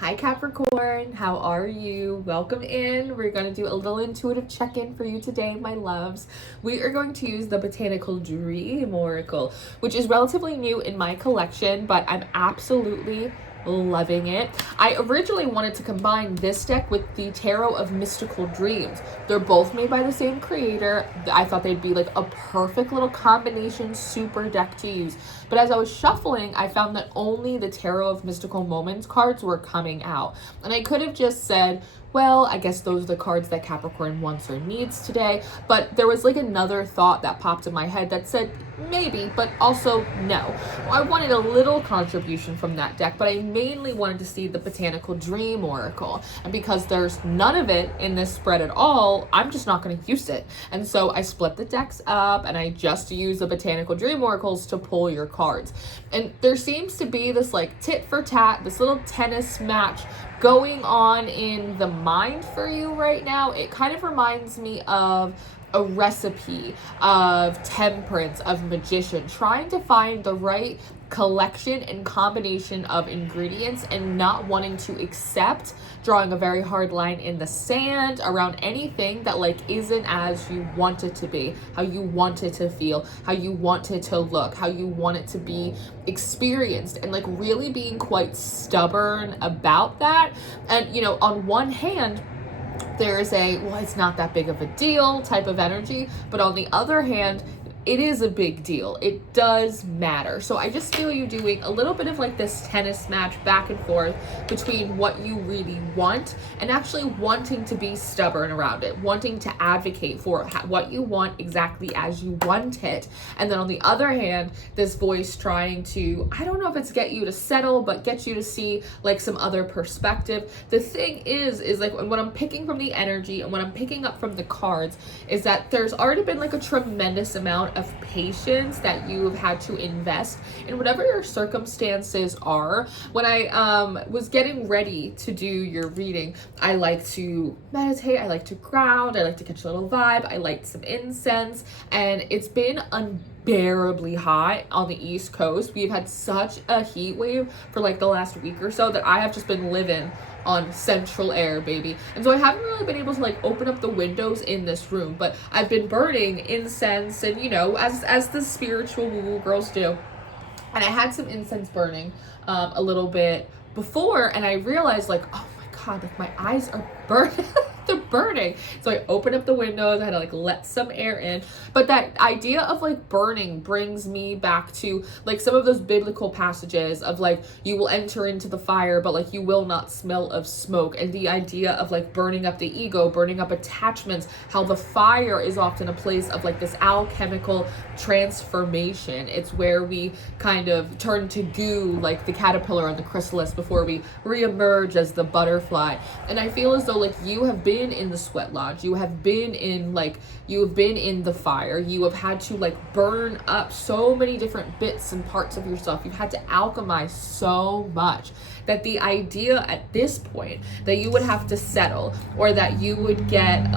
Hi Capricorn, how are you? Welcome in. We're going to do a little intuitive check-in for you today, my loves. We are going to use the Botanical Dream Oracle, which is relatively new in my collection, but I'm absolutely loving it. I originally wanted to combine this deck with the Tarot of Mystical Dreams. They're both made by the same creator. I thought they'd be like a perfect little combination super deck to use. But as I was shuffling, I found that only the Tarot of Mystical Moments cards were coming out. And I could have just said, well, I guess those are the cards that Capricorn wants or needs today. But there was like another thought that popped in my head that said, maybe, but also no. I wanted a little contribution from that deck, but I mainly wanted to see the Botanical Dream Oracle. And because there's none of it in this spread at all, I'm just not going to use it. And so I split the decks up and I just use the Botanical Dream Oracles to pull your cards. And there seems to be this like tit for tat, this little tennis match going on in the mind for you right now. It kind of reminds me of a recipe, of temperance, of magician, trying to find the right collection and combination of ingredients and not wanting to accept, drawing a very hard line in the sand around anything that like isn't as you want it to be, how you want it to feel, how you want it to look, how you want it to be experienced, and like really being quite stubborn about that. And you know, on one hand, there's a, well, it's not that big of a deal type of energy, but on the other hand, it is a big deal. It does matter. So I just feel you doing a little bit of like this tennis match back and forth between what you really want and actually wanting to be stubborn around it, wanting to advocate for what you want exactly as you want it. And then on the other hand, this voice trying to, I don't know if it's get you to settle, but get you to see like some other perspective. The thing is like when I'm picking from the energy and when I'm picking up from the cards is that there's already been like a tremendous amount of patience that you have had to invest in whatever your circumstances are. When I was getting ready to do your reading, I like to meditate, I like to ground, I like to catch a little vibe, I light some incense, and it's been unbearably hot on the East Coast. We've had such a heat wave for like the last week or so that I have just been living on central air, baby. And so I haven't really been able to like open up the windows in this room, but I've been burning incense and, you know, as the spiritual woo-woo girls do. And I had some incense burning a little bit before, and I realized like, oh my God, like my eyes are burning. They're burning. So I opened up the windows, I had to like let some air in. But that idea of like burning brings me back to like some of those biblical passages of like you will enter into the fire but like you will not smell of smoke, and the idea of like burning up the ego, burning up attachments, how the fire is often a place of like this alchemical transformation. It's where we kind of turn to goo like the caterpillar on the chrysalis before we reemerge as the butterfly. And I feel as though like you have been in the sweat lodge, you have been in the fire, you have had to like burn up so many different bits and parts of yourself, you've had to alchemize so much that the idea at this point that you would have to settle, or that you would get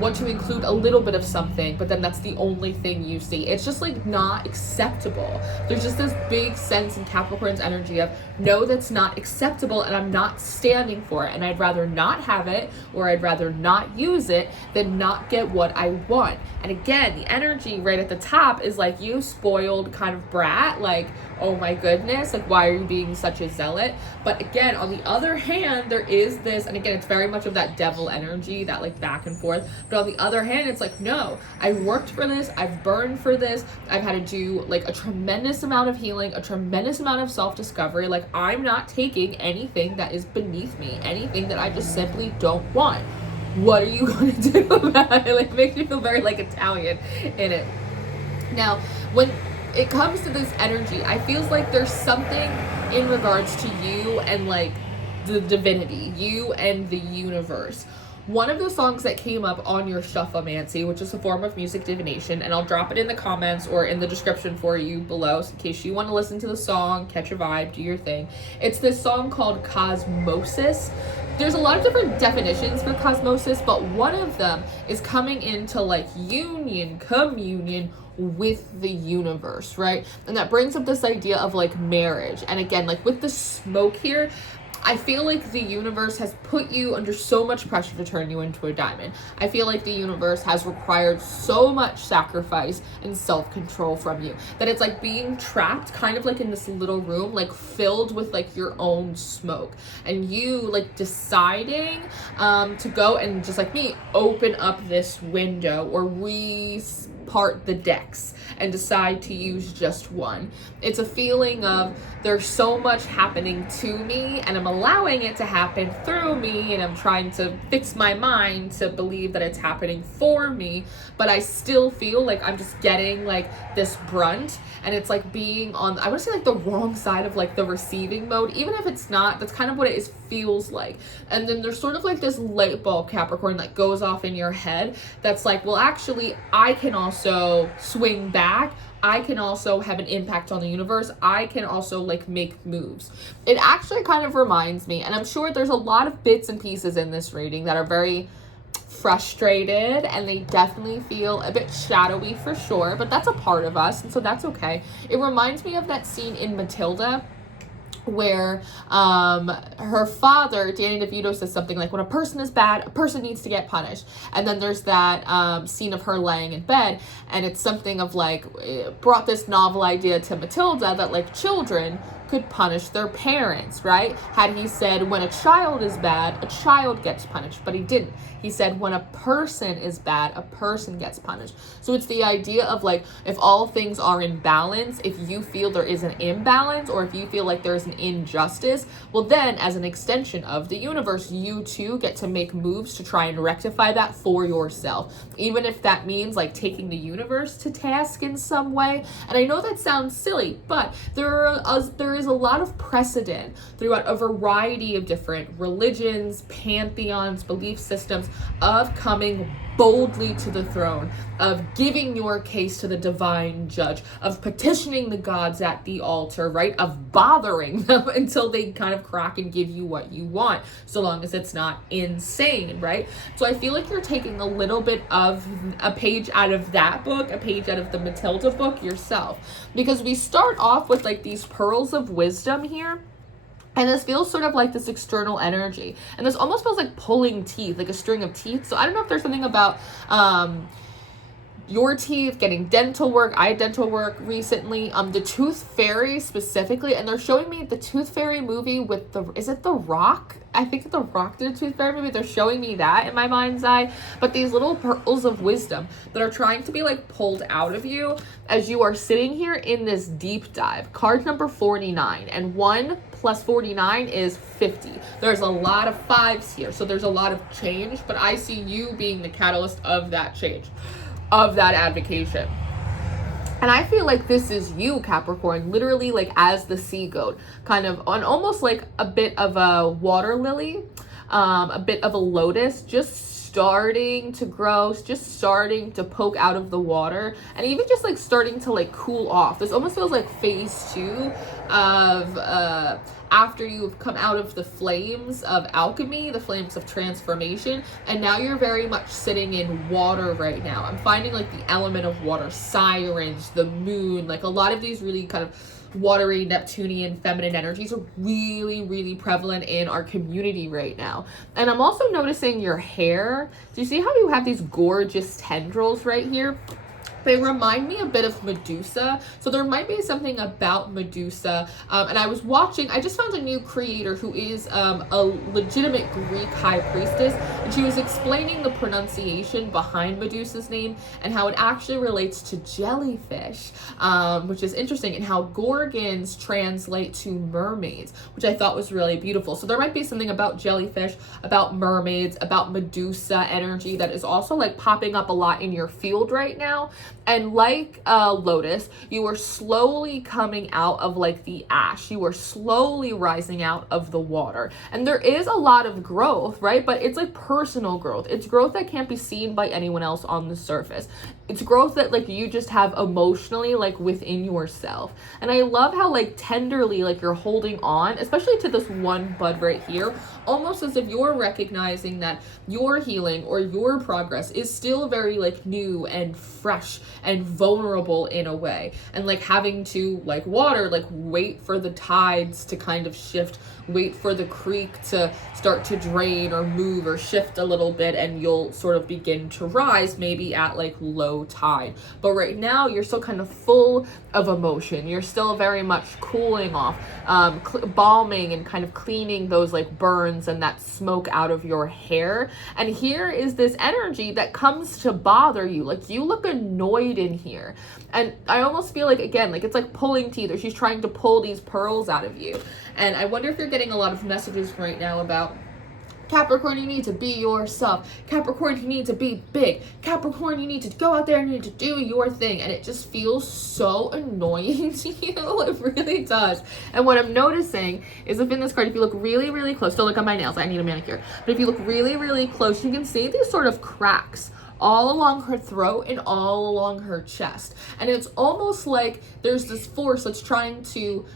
want to include a little bit of something but then that's the only thing you see, it's just like not acceptable. There's just this big sense in Capricorn's energy of no, that's not acceptable and I'm not standing for it, and I'd rather not have it, or I'd rather not use it than not get what I want. And again, the energy right at the top is like, you spoiled kind of brat, like, oh my goodness, like why are you being such a zealot? But again, on the other hand, there is this, and again, it's very much of that devil energy, that like back and forth. But on the other hand, it's like, no, I worked for this, I've burned for this, I've had to do like a tremendous amount of healing, a tremendous amount of self-discovery. Like I'm not taking anything that is beneath me, anything that I just simply don't want. What are you going to do about it? Like, it makes me feel very like Italian in it. Now, when it comes to this energy, I feels like there's something in regards to you and like the divinity, you and the universe. One of the songs that came up on your Shufflemancy, which is a form of music divination, and I'll drop it in the comments or in the description for you below, so in case you want to listen to the song, catch a vibe, do your thing. It's this song called Cosmosis. There's a lot of different definitions for Cosmosis, but one of them is coming into like union, communion with the universe, right? And that brings up this idea of like marriage. And again, like with the smoke here, I feel like the universe has put you under so much pressure to turn you into a diamond. I feel like the universe has required so much sacrifice and self-control from you that it's like being trapped kind of like in this little room, like filled with like your own smoke, and you like deciding to go and just like me open up this window or part the decks and decide to use just one. It's a feeling of there's so much happening to me and I'm allowing it to happen through me, and I'm trying to fix my mind to believe that it's happening for me, but I still feel like I'm just getting like this brunt, and it's like being on, I want to say like the wrong side of like the receiving mode, even if it's not. That's kind of what it is, feels like. And then there's sort of like this light bulb, Capricorn, that goes off in your head that's like, well, actually I can also swing back. I can also have an impact on the universe. I can also like make moves. It actually kind of reminds me, and I'm sure there's a lot of bits and pieces in this reading that are very frustrated, and they definitely feel a bit shadowy for sure, but that's a part of us, and so that's okay. It reminds me of that scene in Matilda where her father, Danny DeVito, says something like, when a person is bad, a person needs to get punished. And then there's that scene of her laying in bed, and it's something of like, it brought this novel idea to Matilda that like children could punish their parents, right? Had he said, when a child is bad, a child gets punished, but he didn't. He said, when a person is bad, a person gets punished. So it's the idea of like, if all things are in balance, if you feel there is an imbalance, or if you feel like there's an injustice, well then, as an extension of the universe, you too get to make moves to try and rectify that for yourself, even if that means like taking the universe to task in some way. And I know that sounds silly, but there is a lot of precedent throughout a variety of different religions, pantheons, belief systems of coming boldly to the throne, of giving your case to the divine judge, of petitioning the gods at the altar, right? Of bothering them until they kind of crack and give you what you want, so long as it's not insane, right? So I feel like you're taking a little bit of a page out of that book, a page out of the Matilda book yourself, because we start off with like these pearls of wisdom here. And this feels sort of like this external energy. And this almost feels like pulling teeth, like a string of teeth. So I don't know if there's something about your teeth, getting dental work. I had dental work recently. The Tooth Fairy specifically. And they're showing me the Tooth Fairy movie with is it The Rock? I think The Rock did a Tooth Fairy movie. They're showing me that in my mind's eye. But these little pearls of wisdom that are trying to be like pulled out of you as you are sitting here in this deep dive. Card number 49. And 1 plus 49 is 50. There's a lot of 5s here. So there's a lot of change. But I see you being the catalyst of that change, of that advocation. And I feel like this is you, Capricorn, literally like as the sea goat, kind of on almost like a bit of a water lily, a bit of a lotus, just starting to grow, just starting to poke out of the water, and even just like starting to like cool off. This almost feels like phase 2 of after you've come out of the flames of alchemy, the flames of transformation, and now you're very much sitting in water right now. I'm finding like the element of water, sirens, the moon, like a lot of these really kind of watery Neptunian feminine energies are really, really prevalent in our community right now. And I'm also noticing your hair. Do you see how you have these gorgeous tendrils right here? They remind me a bit of Medusa. So there might be something about Medusa. And I just found a new creator who is a legitimate Greek high priestess. And she was explaining the pronunciation behind Medusa's name and how it actually relates to jellyfish, which is interesting, and how gorgons translate to mermaids, which I thought was really beautiful. So there might be something about jellyfish, about mermaids, about Medusa energy that is also like popping up a lot in your field right now. And like Lotus, you are slowly coming out of like the ash. You are slowly rising out of the water. And there is a lot of growth, right? But it's like personal growth. It's growth that can't be seen by anyone else on the surface. It's growth that like you just have emotionally like within yourself. And I love how like tenderly like you're holding on, especially to this one bud right here, almost as if you're recognizing that your healing or your progress is still very like new and fresh and vulnerable in a way, and like having to, like water, like wait for the tides to kind of shift, wait for the creek to start to drain or move or shift a little bit, and you'll sort of begin to rise maybe at like low tide. But right now you're still kind of full of emotion. You're still very much cooling off, balming and kind of cleaning those like burns and that smoke out of your hair. And here is this energy that comes to bother you. Like, you look annoyed in here. And I almost feel like, again, like it's like pulling teeth, or she's trying to pull these pearls out of you. And I wonder if you're getting a lot of messages right now about, Capricorn, you need to be yourself. Capricorn, you need to be big. Capricorn, you need to go out there and you need to do your thing. And it just feels so annoying to you. It really does. And what I'm noticing is, if in this card, if you look really, really close, don't look at my nails, I need a manicure. But if you look really, really close, you can see these sort of cracks all along her throat and all along her chest. And it's almost like there's this force that's trying to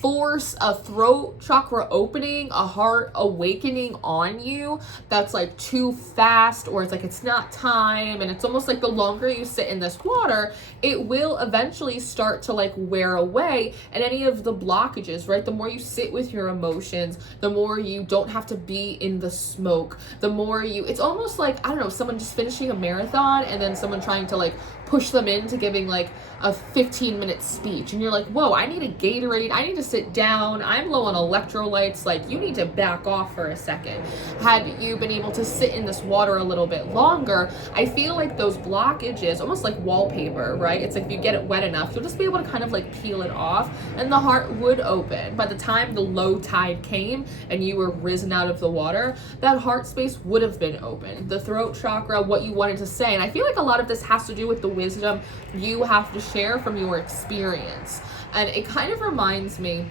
force a throat chakra opening, a heart awakening on you that's like too fast, or it's like it's not time. And it's almost like the longer you sit in this water, it will eventually start to like wear away. And any of the blockages, right, the more you sit with your emotions, the more you don't have to be in the smoke, the more you, it's almost like, I don't know, someone just finishing a marathon and then someone trying to like push them into giving like a 15-minute speech, and you're like, whoa, I need a Gatorade, I need to sit down, I'm low on electrolytes, like you need to back off for a second. Had you been able to sit in this water a little bit longer, I feel like those blockages, almost like wallpaper, right? It's like if you get it wet enough, you'll just be able to kind of like peel it off, and the heart would open. By the time the low tide came and you were risen out of the water, that heart space would have been open. The throat chakra, what you wanted to say. And I feel like a lot of this has to do with the wisdom you have to share from your experience. And it kind of reminds me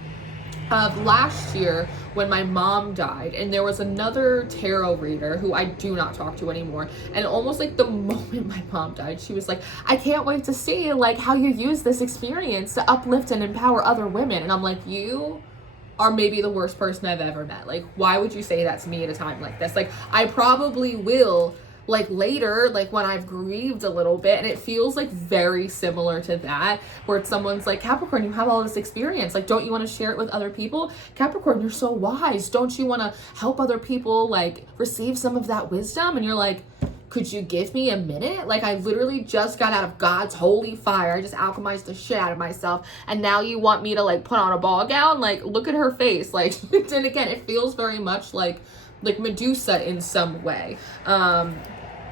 of last year when my mom died, and there was another tarot reader who I do not talk to anymore, and almost like the moment my mom died, she was like, I can't wait to see like how you use this experience to uplift and empower other women. And I'm like, you are maybe the worst person I've ever met. Like, why would you say that to me at a time like this? Like, I probably will like later, like when I've grieved a little bit. And it feels like very similar to that, where someone's like, Capricorn, you have all this experience, like don't you want to share it with other people? Capricorn, you're so wise, don't you want to help other people like receive some of that wisdom? And you're like, could you give me a minute? Like, I literally just got out of God's holy fire. I just alchemized the shit out of myself, and now you want me to like put on a ball gown? Like, look at her face. Like, and again, it feels very much like Medusa in some way.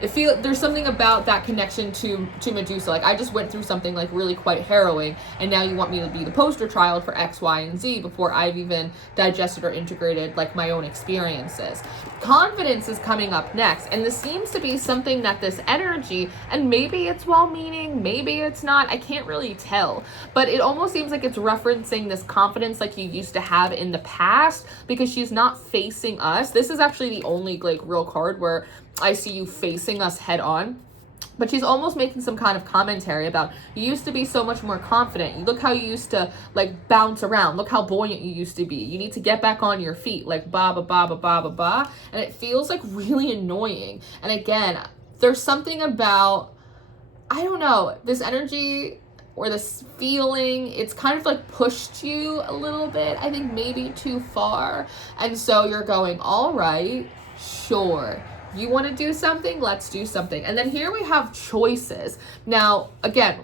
There's something about that connection to Medusa. Like, I just went through something like really quite harrowing, and now you want me to be the poster child for X, Y, and Z before I've even digested or integrated like my own experiences. Confidence is coming up next, and this seems to be something that this energy, and maybe it's well-meaning, maybe it's not, I can't really tell, but it almost seems like it's referencing this confidence like you used to have in the past, because she's not facing us. This is actually the only like real card where I see you facing us head on. But she's almost making some kind of commentary about, you used to be so much more confident. Look how you used to like bounce around. Look how buoyant you used to be. You need to get back on your feet, like ba ba ba ba ba ba ba. And it feels like really annoying. And again, there's something about, I don't know, this energy or this feeling, it's kind of like pushed you a little bit, I think maybe too far. And so you're going, all right, sure. You want to do something? Let's do something. And then here we have choices. Now, again,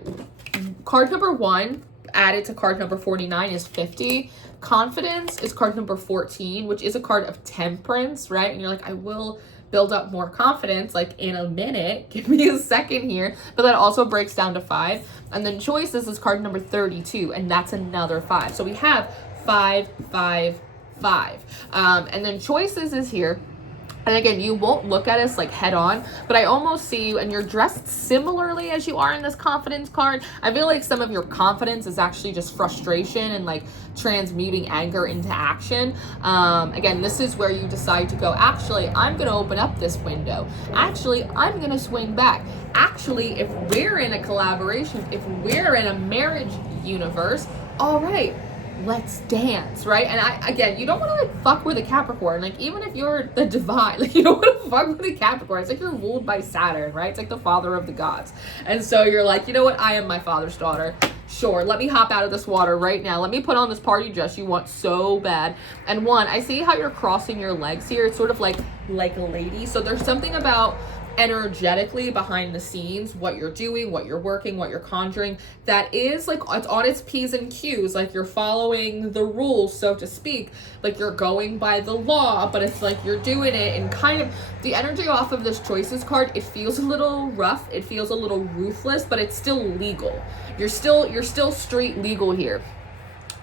card number 1 added to card number 49 is 50. Confidence is card number 14, which is a card of temperance, right? And you're like, I will build up more confidence like in a minute. Give me a second here. But that also breaks down to 5. And then choices is card number 32, and that's another 5. So we have 5, 5, 5. And then choices is here. And again, you won't look at us like head on, but I almost see you and you're dressed similarly as you are in this confidence card. I feel like some of your confidence is actually just frustration and like transmuting anger into action. Again, this is where you decide to go, actually, I'm going to open up this window. Actually, I'm going to swing back. Actually, if we're in a collaboration, if we're in a marriage universe, all right, let's dance, right? And again, you don't want to like fuck with a Capricorn. Like, even if you're the divine, like, you don't want to fuck with a Capricorn. It's like you're ruled by Saturn, right? It's like the father of the gods. And so you're like, you know what? I am my father's daughter. Sure, let me hop out of this water right now. Let me put on this party dress you want so bad. And one, I see how you're crossing your legs here. It's sort of like a lady. So there's something about energetically behind the scenes, what you're doing, what you're working, what you're conjuring, that is like, it's on its P's and Q's, like you're following the rules, so to speak, like you're going by the law, but it's like you're doing it and kind of the energy off of this choices card, it feels a little rough, it feels a little ruthless, but it's still legal. You're still straight legal here.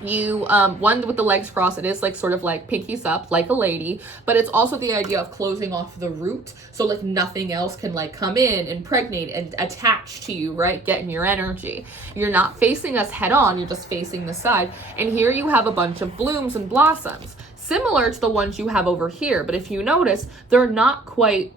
You one with the legs crossed, it is like sort of like pinkies up like a lady, but it's also the idea of closing off the root, so like nothing else can like come in, impregnate and attach to you, right? Getting your energy. You're not facing us head on, you're just facing the side. And here you have a bunch of blooms and blossoms similar to the ones you have over here, but if you notice, they're not quite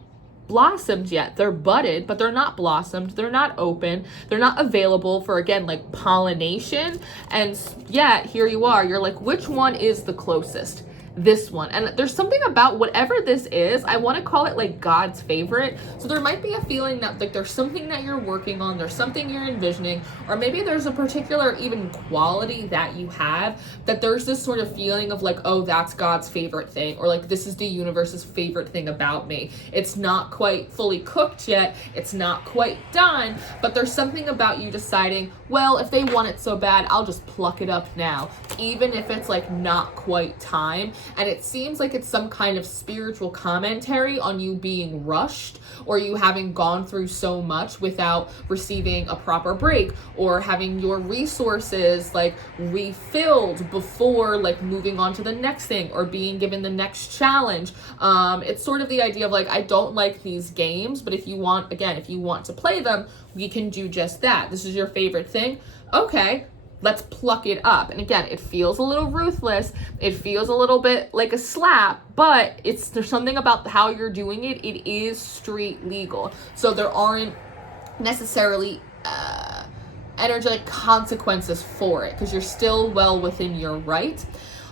blossomed yet. They're budded, but they're not blossomed. They're not open. They're not available for, again, like pollination. And yet here you are. You're like, which one is the closest? This one. And there's something about whatever this is, I want to call it like God's favorite. So there might be a feeling that like there's something that you're working on, there's something you're envisioning, or maybe there's a particular even quality that you have, that there's this sort of feeling of like, oh, that's God's favorite thing, or like this is the universe's favorite thing about me. It's not quite fully cooked yet, it's not quite done, but there's something about you deciding, well, if they want it so bad, I'll just pluck it up now, even if it's like not quite time. And it seems like it's some kind of spiritual commentary on you being rushed, or you having gone through so much without receiving a proper break, or having your resources like refilled before like moving on to the next thing, or being given the next challenge. It's sort of the idea of like, I don't like these games, but if you want, again, if you want to play them, we can do just that. This is your favorite thing. Okay, let's pluck it up. And again, it feels a little ruthless. It feels a little bit like a slap, but there's something about how you're doing it. It is street legal. So there aren't necessarily energetic consequences for it, because you're still well within your right.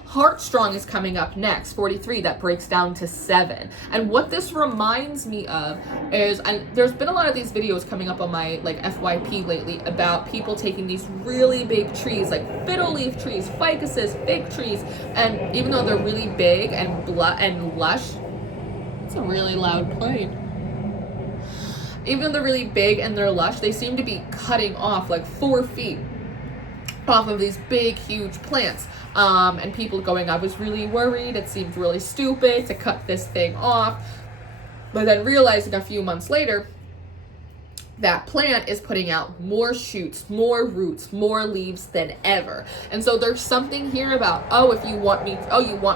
Heartstrong is coming up next, 43, that breaks down to 7. And what this reminds me of is, and there's been a lot of these videos coming up on my like FYP lately about people taking these really big trees, like fiddle leaf trees, ficuses, fig trees, and even though they're really big and lush, it's a really loud plane. Even though they're really big and they're lush, they seem to be cutting off like 4 feet off of these big, huge plants. And people going, I was really worried, it seemed really stupid to cut this thing off. But then realizing a few months later, that plant is putting out more shoots, more roots, more leaves than ever. And so there's something here about, oh, you want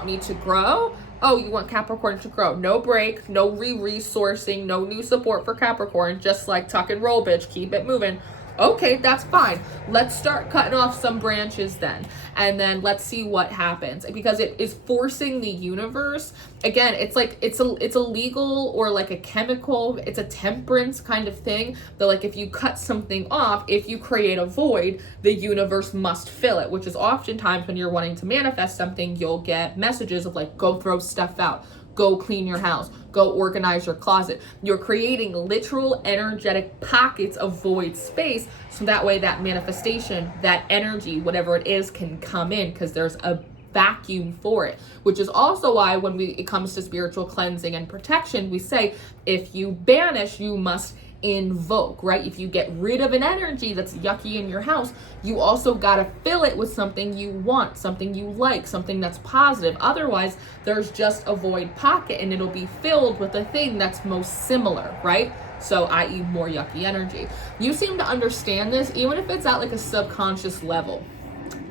me to grow? Oh, you want Capricorn to grow. No break, no resourcing, no new support for Capricorn, just like tuck and roll, bitch, keep it moving. Okay, that's fine. Let's start cutting off some branches then. And then let's see what happens. Because it is forcing the universe. Again, it's like, it's a legal or like a chemical, it's a temperance kind of thing. That like if you cut something off, if you create a void, the universe must fill it. Which is oftentimes when you're wanting to manifest something, you'll get messages of like, go throw stuff out. Go clean your house, go organize your closet. You're creating literal energetic pockets of void space, so that way that manifestation, that energy, whatever it is, can come in, because there's a vacuum for it. Which is also why when it comes to spiritual cleansing and protection, we say if you banish, you must invoke, right? If you get rid of an energy that's yucky in your house, you also gotta fill it with something you want, something you like, something that's positive. Otherwise, there's just a void pocket and it'll be filled with the thing that's most similar, right? So, i.e. more yucky energy. You seem to understand this, even if it's at like a subconscious level.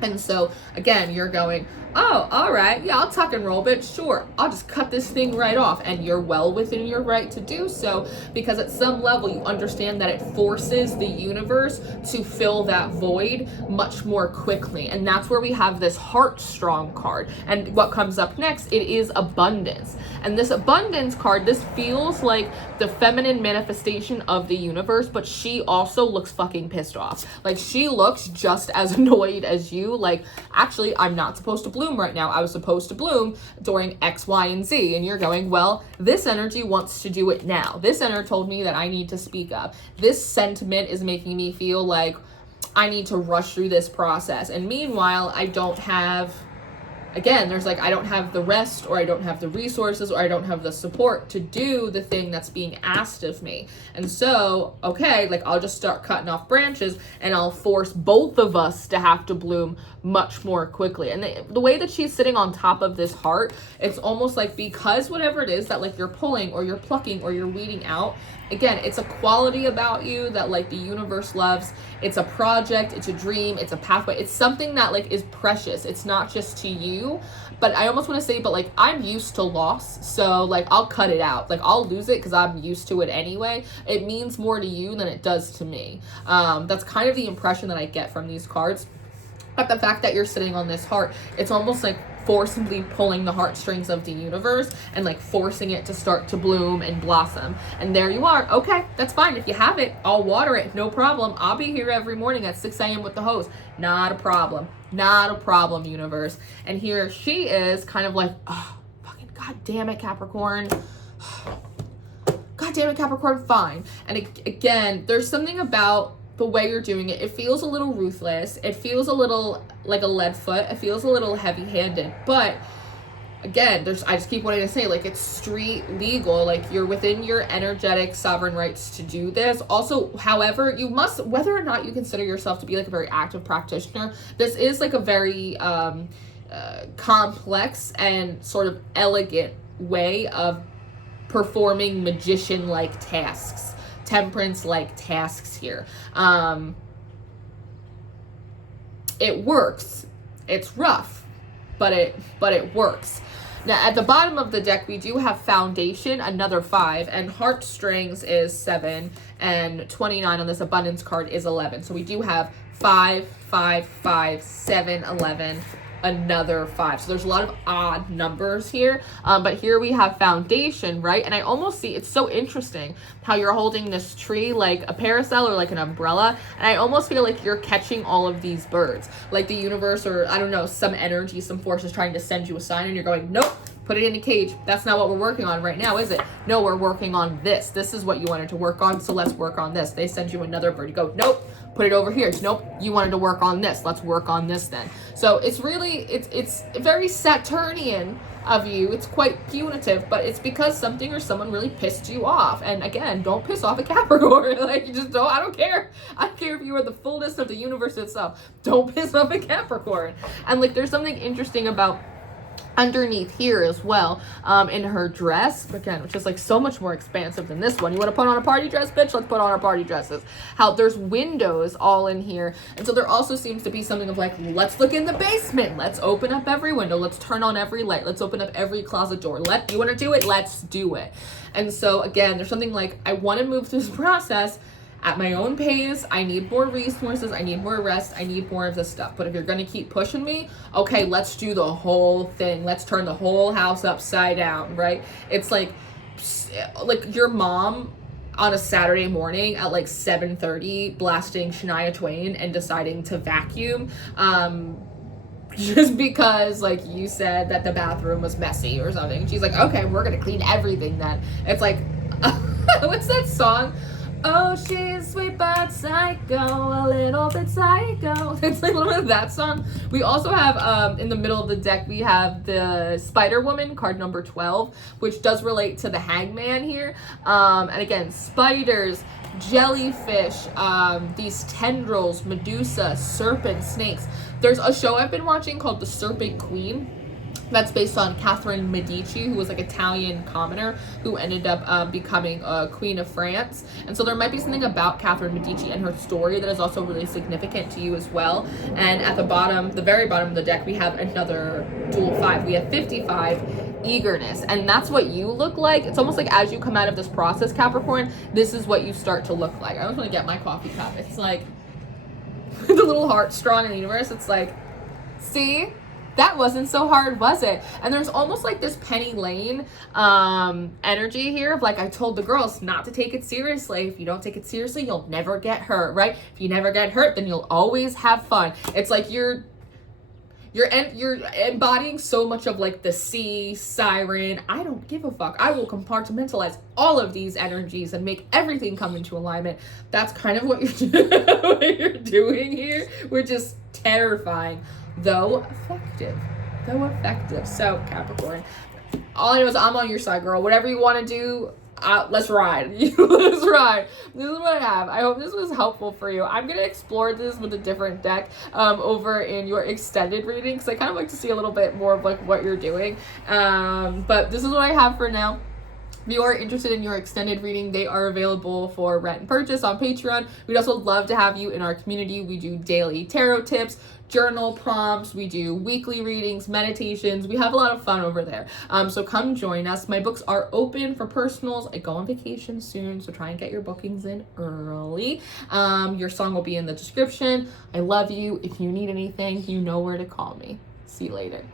And so, again, you're going, oh, all right, yeah, I'll tuck and roll, bitch, sure, I'll just cut this thing right off. And you're well within your right to do so, because at some level you understand that it forces the universe to fill that void much more quickly. And that's where we have this heart strong card. And what comes up next, it is abundance. And this abundance card, this feels like the feminine manifestation of the universe, but she also looks fucking pissed off. Like, she looks just as annoyed as you. Like, actually, I'm not supposed to bloom right now. I was supposed to bloom during X, Y, and Z. And you're going, well, this energy wants to do it now. This energy told me that I need to speak up. This sentiment is making me feel like I need to rush through this process. And meanwhile, I don't have, again, there's like, I don't have the rest, or I don't have the resources, or I don't have the support to do the thing that's being asked of me. And so, okay, like, I'll just start cutting off branches, and I'll force both of us to have to bloom much more quickly. And the way that she's sitting on top of this heart, it's almost like, because whatever it is that like you're pulling or you're plucking or you're weeding out, again, it's a quality about you that like the universe loves. It's a project, it's a dream, it's a pathway. It's something that like is precious. It's not just to you, but I almost want to say, but like, I'm used to loss. So like, I'll cut it out. Like, I'll lose it because I'm used to it anyway. It means more to you than it does to me. That's kind of the impression that I get from these cards. But the fact that you're sitting on this heart, it's almost like forcibly pulling the heartstrings of the universe and like forcing it to start to bloom and blossom. And there you are. Okay, that's fine. If you have it, I'll water it. No problem. I'll be here every morning at 6 a.m. with the hose. Not a problem. Not a problem, universe. And here she is, kind of like, oh, fucking god damn it, Capricorn. God damn it, Capricorn, fine. And again, there's something about the way you're doing it. It feels a little ruthless. It feels a little like a lead foot. It feels a little heavy-handed. But again, I just keep wanting to say, like, it's street legal. Like, you're within your energetic sovereign rights to do this. Also, however, you must, whether or not you consider yourself to be like a very active practitioner, this is like a very complex and sort of elegant way of performing magician-like tasks, temperance-like tasks here. It works. It's rough, but it works. Now, at the bottom of the deck, we do have Foundation, another 5, and Heartstrings is 7, and 29 on this Abundance card is 11. So we do have 5, 5, 5, 7, 11, another 5. So there's a lot of odd numbers here, but here we have Foundation, right? And I almost see, it's so interesting how you're holding this tree like a parasol or like an umbrella, and I almost feel like you're catching all of these birds, like the universe, or I don't know, some energy, some force is trying to send you a sign, and you're going, nope, put it in a cage. That's not what we're working on right now, is it? No, we're working on this. This is what you wanted to work on, so let's work on this. They send you another bird. You go, nope, put it over here. Nope, you wanted to work on this. Let's work on this then. So it's really, it's very Saturnian of you. It's quite punitive, but it's because something or someone really pissed you off. And again, don't piss off a Capricorn. Like, you just don't, I don't care. I don't care if you are the fullness of the universe itself. Don't piss off a Capricorn. And like, there's something interesting about underneath here as well, in her dress, again, which is like so much more expansive than this one. You want to put on a party dress, bitch? Let's put on our party dresses. How there's windows all in here, and so there also seems to be something of like, let's look in the basement, let's open up every window, let's turn on every light, let's open up every closet door. You want to do it? Let's do it. And so again, there's something like, I want to move through this process at my own pace. I need more resources. I need more rest. I need more of this stuff. But if you're going to keep pushing me, okay, let's do the whole thing. Let's turn the whole house upside down, right? It's like your mom on a Saturday morning at like 7:30 blasting Shania Twain and deciding to vacuum, just because like you said that the bathroom was messy or something. She's like, okay, we're going to clean everything then. It's like, what's that song? Oh, she's sweet but psycho, a little bit psycho. It's like a little bit of that song. We also have, in the middle of the deck, we have the Spider Woman, card number 12, which does relate to the Hangman here. And again, spiders, jellyfish, these tendrils, Medusa, serpent, snakes. There's a show I've been watching called The Serpent Queen. That's based on Catherine Medici, who was like Italian commoner who ended up becoming Queen of France. And so there might be something about Catherine Medici and her story that is also really significant to you as well. And at the bottom, the very bottom of the deck, we have another dual 5. We have 55, eagerness. And that's what you look like. It's almost like as you come out of this process, Capricorn, this is what you start to look like. I always want to get my coffee cup. It's like the little heart strong in the universe. It's like, see? That wasn't so hard, was it? And there's almost like this Penny Lane energy here of like, I told the girls not to take it seriously. If you don't take it seriously, you'll never get hurt, right? If you never get hurt, then you'll always have fun. It's like you're embodying so much of like the sea siren. I don't give a fuck. I will compartmentalize all of these energies and make everything come into alignment. That's kind of what you're doing here, which is terrifying. Though effective. So, Capricorn, all I know is I'm on your side, girl. Whatever you want to do, let's ride. Let's ride. This is what I have. I hope this was helpful for you. I'm going to explore this with a different deck over in your extended reading, because I kind of like to see a little bit more of like what you're doing. But this is what I have for now. If you are interested in your extended reading, they are available for rent and purchase on Patreon. We'd also love to have you in our community. We do daily tarot tips, journal prompts, we do weekly readings, meditations. We have a lot of fun over there. So come join us. My books are open for personals. I go on vacation soon, so try and get your bookings in early. Your song will be in the description. I love you. If you need anything, you know where to call me. See you later.